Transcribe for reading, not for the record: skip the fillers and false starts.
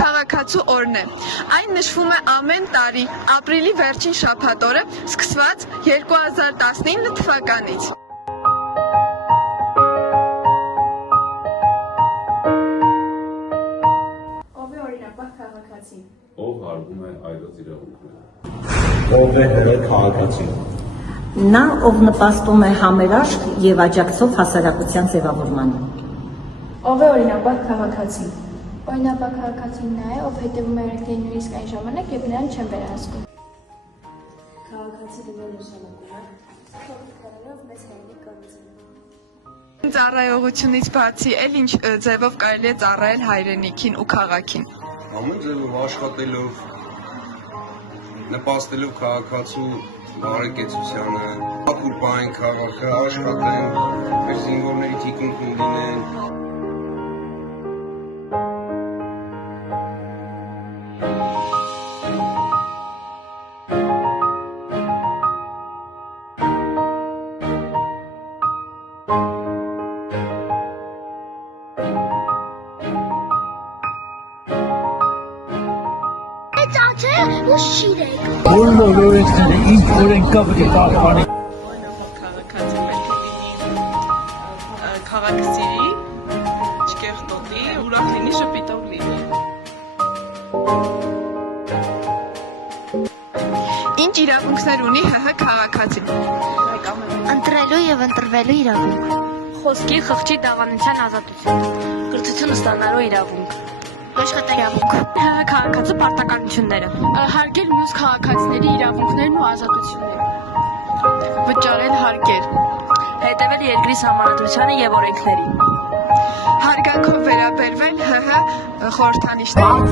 քաղաքացու օրն է։ Այն նշվում է ամեն տարի ապրիլի վերջին շաբաթ օրը, սկսված 2019 թվականից։ Ով է օրինապահ քաղաքացին։ Ով հարգում է այլոց իրավունքները։ Ով է հրե քաղաքացին։ Նա, ով նպաստում է համերաշխ և աջակցող հասարակության ձևավորմանը։ Ով է օրինապահ քաղաքացին։ Օրինապահ քաղաքացին նա է, ով հետևում է օրենքներին նույնիսկ այն ժամանակ, երբ նրան չեն վերահսկում։ Քաղաքացի դեպի նշանակում է քրոջներով մեծ հայրենիք կառուցել։ Ծառայողությունից բացի էլ ինչ ձևով կարելի է ծառայել հայրենիքին ու քաղաքին։ Ամեն ձևով աշխատելով, նպաստելով քաղաքացու բարեկեցությանը, ապուր պահեն քաղաքը, աշխատեն, մեր զինվորների թիկունքում լինեն։ Բոլոր օրենքները ինչ օրենքա պետք է պահպանի։ Քաղաքացին պետք է լինի քաղաքը սիրի, չկեղտոտի, ուրախ լինի, շփիտով լինի։ Ինչ իրավունքներ ունի ՀՀ քաղաքացին։ Ընտրելու եւ ընտրվելու իրավունք։ Խոսքի, խղճի, դավանության ազատություն։ Կրթություն ստանալու իրավունք։ Աշխատանքիրավունք։ ՀՀ քաղաքացու պարտականությունները։ Հարգել մյուս քաղաքացիների իրավունքներն ու ազատությունները։ Վճարել հարկեր։ Հետևել երկրի սահմանադրությանը եւ օրենքներին։ Հարգանքով վերաբերվել ՀՀ խորհրդանիշներին։